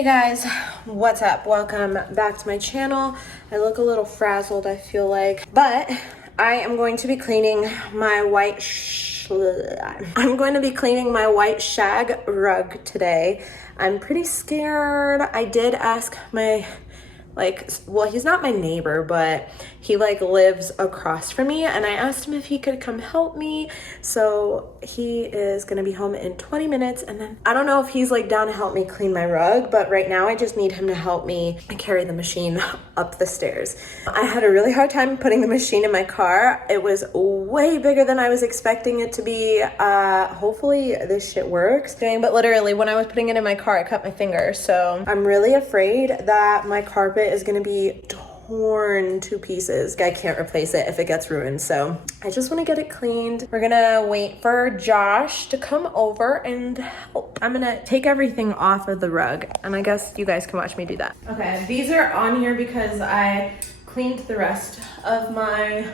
Hey guys, what's up? Welcome back to my channel. I look a little frazzled, I feel like, but I am going to be cleaning my white Shag rug today. I'm pretty scared. I did ask my well, he's not my neighbor, but he lives across from me, and I asked him if he could come help me. So he is gonna be home in 20 minutes, and then I don't know if he's down to help me clean my rug, but right now I just need him to help me carry the machine up the stairs. I had a really hard time putting the machine in my car. It was way bigger than I was expecting it to be. Hopefully this shit works. But literally when I was putting it in my car, I cut my finger. So I'm really afraid that my carpet is gonna be torn to pieces. I can't replace it if it gets ruined, so I just want to get it cleaned. We're gonna wait for Josh to come over and help. I'm gonna take everything off of the rug, and I guess you guys can watch me do that. Okay, these are on here because I cleaned the rest of my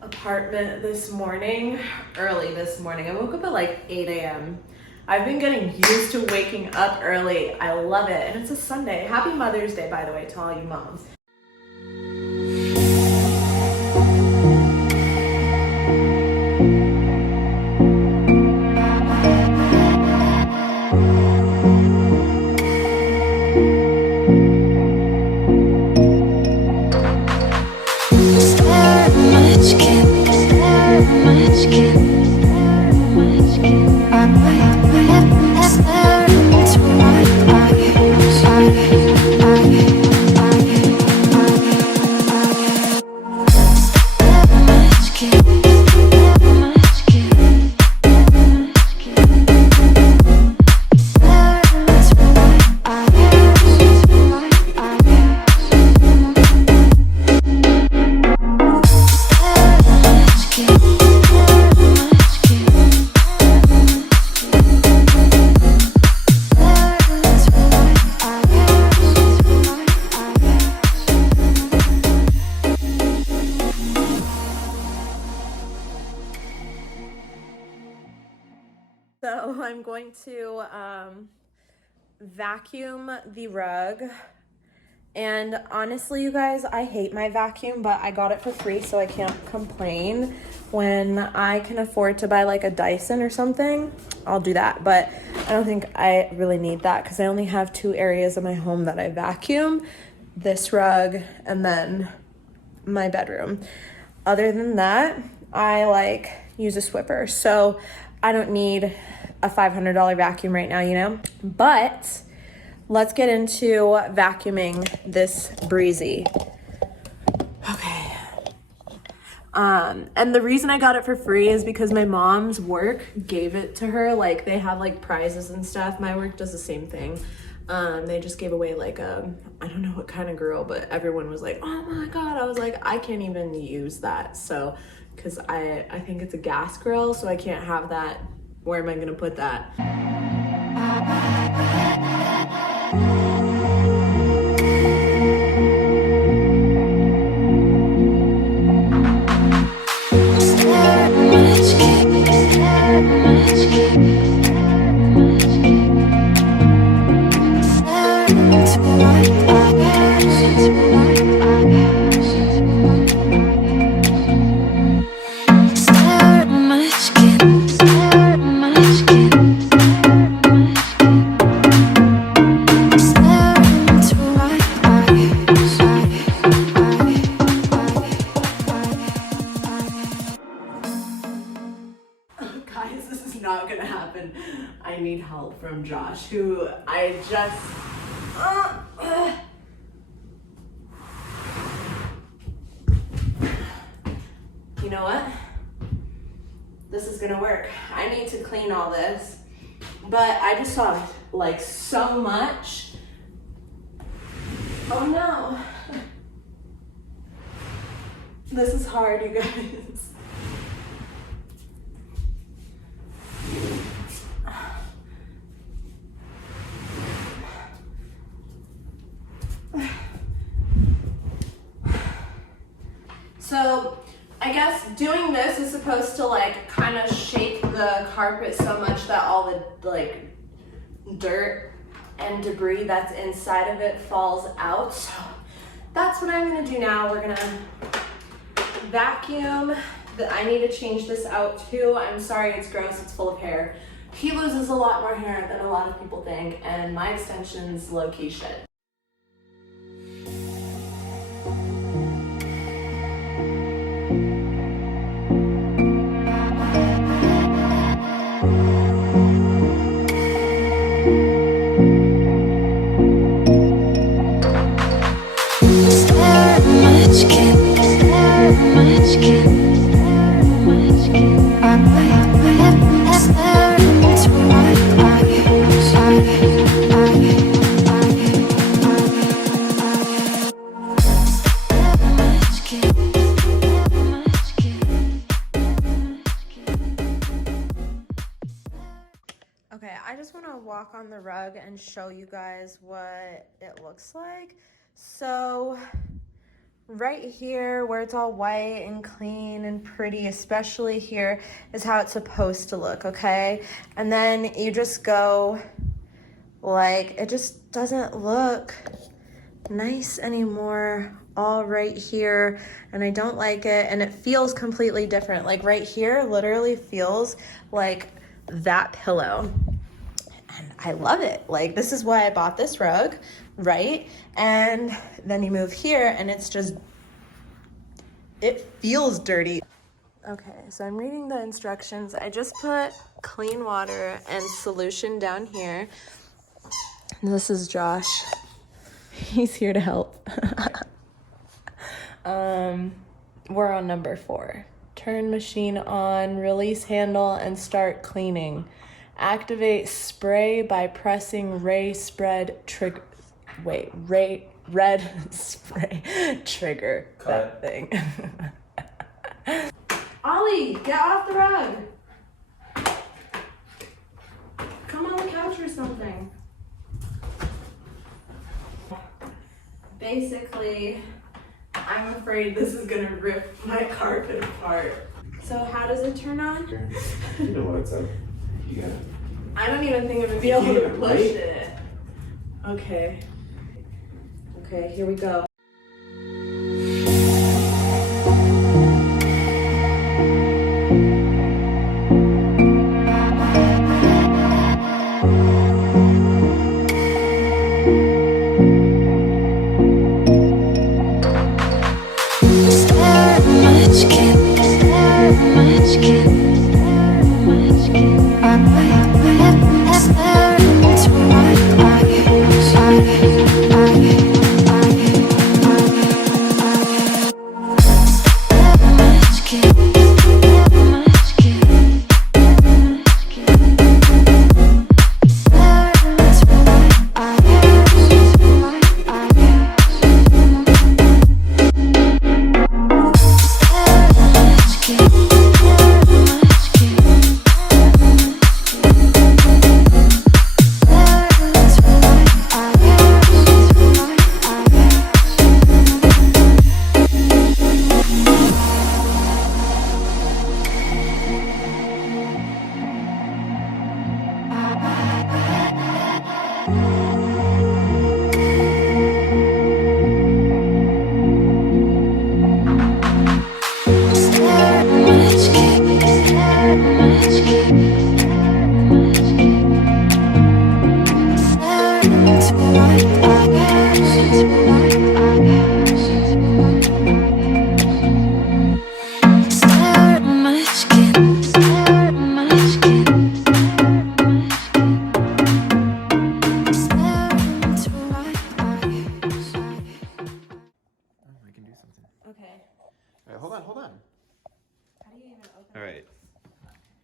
apartment this morning, early this morning. I woke up at 8 a.m. I've been getting used to waking up early. I love it, and it's a Sunday. Happy Mother's Day, by the way, to all you moms. So I'm going to vacuum the rug, and honestly you guys, I hate my vacuum, but I got it for free, so I can't complain. When I can afford to buy a Dyson or something, I'll do that, but I don't think I really need that because I only have 2 areas of my home that I vacuum: this rug and then my bedroom. Other than that, I use a Swiffer, so I don't need a $500 vacuum right now, you know? But let's get into vacuuming this breezy. Okay. And the reason I got it for free is because my mom's work gave it to her. They have prizes and stuff. My work does the same thing. They just gave away I don't know what kind of grill, but everyone was like, oh my God. I was like, I can't even use that. So, cause I think it's a gas grill, so I can't have that. Where am I gonna put that? Guys, this is not gonna happen. I need help from Josh, who I just You know what? This is gonna work. I need to clean all this, but I just saw so much. Oh no. This is hard, you guys. So I guess doing this is supposed to kind of shake the carpet so much that all the dirt and debris that's inside of it falls out. So that's what I'm gonna do now. We're gonna vacuum. I need to change this out too. I'm sorry, it's gross, it's full of hair. He loses a lot more hair than a lot of people think, and my extension's low-key shit. Okay, I just want to walk on the rug and show you guys what it looks like. So right here where it's all white and clean and pretty, especially here, is how it's supposed to look, okay? And then you just go like, it just doesn't look nice anymore all right here, and I don't like it, and it feels completely different. Like right here literally feels like that pillow, and I love it. Like, this is why I bought this rug, right? And then you move here and it's just, it feels dirty. Okay, so I'm reading the instructions. I just put clean water and solution down here. This is Josh. He's here to help. We're on number 4. Turn machine on, release handle, and start cleaning. Activate spray by pressing red spray trigger. Cut. That thing. Ollie, get off the rug. Come on the couch or something. Basically, I'm afraid this is gonna rip my carpet apart. So how does it turn on? You know what's up. You got it. I don't even think I'm gonna be able to push it. Okay. Okay, here we go.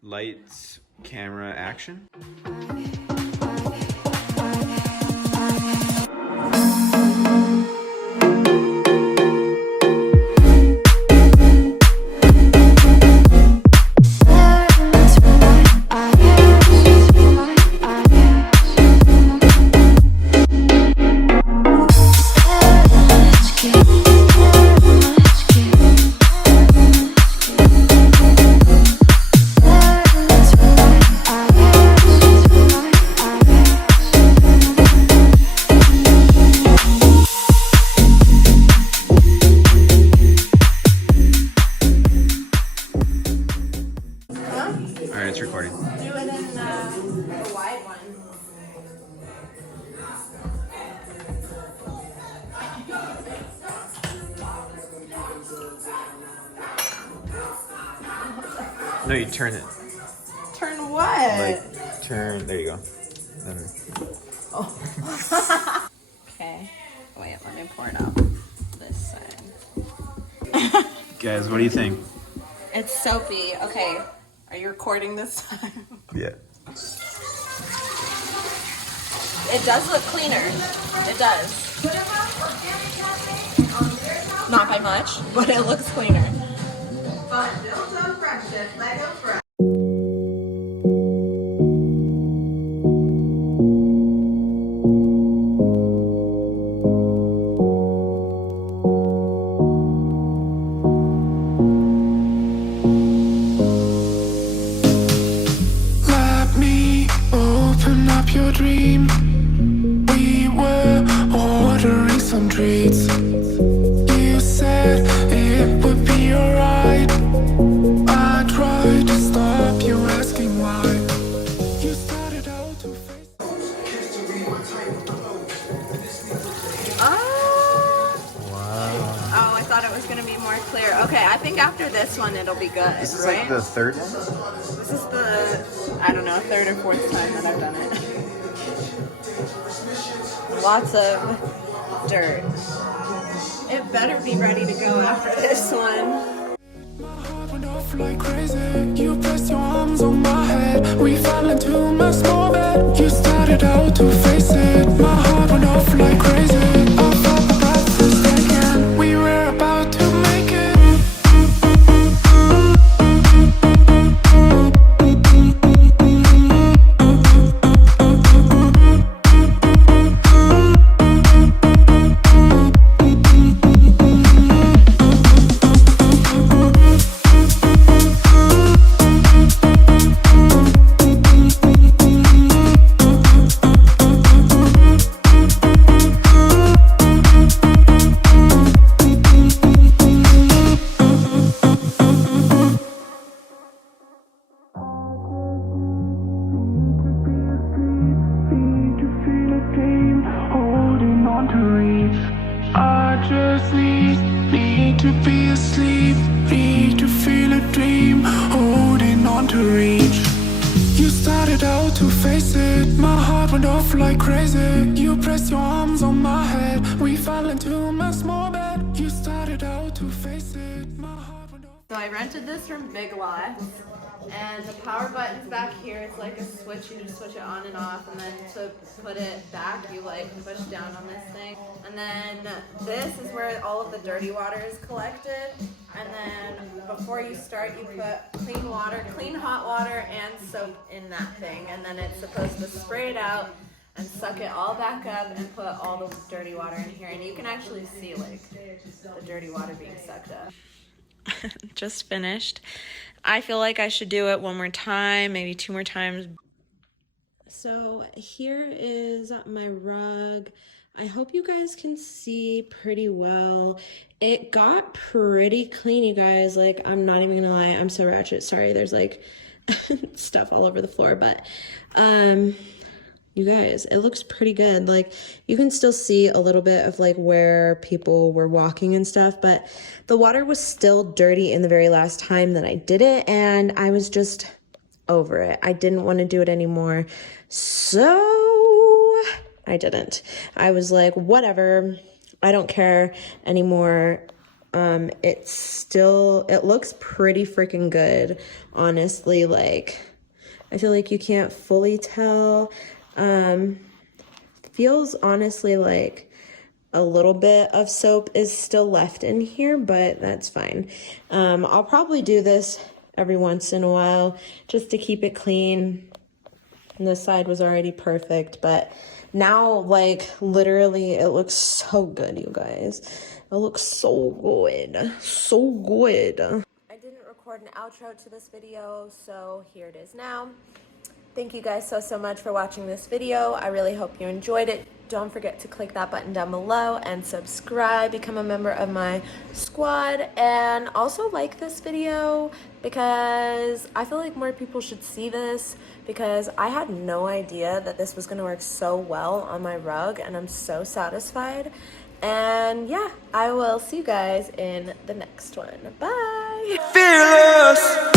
Lights, camera, action. No, you turn it. Turn what? Like, turn. There you go. Oh. Okay. Wait, let me pour it out this side. Guys, what do you think? It's soapy. Okay. Are you recording this time? Yeah. It does look cleaner. It does. Not by much, but it looks cleaner. But built on friendship, Lego friends. Let me open up your dream. We were ordering some treats. You said it would be alright. I tried to stop you asking why. You started out to face. Oh, I thought it was gonna be more clear. Okay, I think after this one it'll be good. This is right? like the third one? This is the, I don't know, third or fourth time that I've done it. Lots of dirt. It better be ready to go after this one. My heart went off like crazy. You pressed your arms on my head. We fell into my small bed. You started out to face it. My heart went off like crazy. I felt my breath first again. We were about to make it. Holding on to reach. I just need to be asleep. Need to feel a dream. Holding on to reach. You started out to face it. My heart went off like crazy. You pressed your arms on my head. We fell into my small bed. You started out to face it. My heart went off. So I rented this from Big Lots, and the power button's back here. It's like a switch. You just switch it on and off, and then to put it back, you like push down on this thing. And then this is where all of the dirty water is collected. And then before you start, you put clean water, clean hot water, and soap in that thing. And then it's supposed to spray it out and suck it all back up and put all the dirty water in here. And you can actually see like the dirty water being sucked up. Just finished. I feel like I should do it one more time, maybe 2 more times. So here is my rug. I hope you guys can see pretty well. It got pretty clean, you guys. Like, I'm not even gonna lie, I'm so ratchet. Sorry, there's like stuff all over the floor, but you guys, it looks pretty good. Like, you can still see a little bit of like where people were walking and stuff, but the water was still dirty in the very last time that I did it, and I was just over it. I didn't want to do it anymore, so I didn't. I was like, whatever, I don't care anymore. It looks pretty freaking good, honestly. Like, I feel like you can't fully tell. Feels honestly like a little bit of soap is still left in here, but that's fine. I'll probably do this every once in a while just to keep it clean. And this side was already perfect, but now, like, literally it looks so good, you guys. It looks so good, so good. I didn't record an outro to this video, so here it is now. Thank you guys so much for watching this video. I really hope you enjoyed it. Don't forget to click that button down below and subscribe, become a member of my squad, and also like this video because I feel like more people should see this, because I had no idea that this was going to work so well on my rug, and I'm so satisfied. And yeah, I will see you guys in the next one. Bye! Fearless.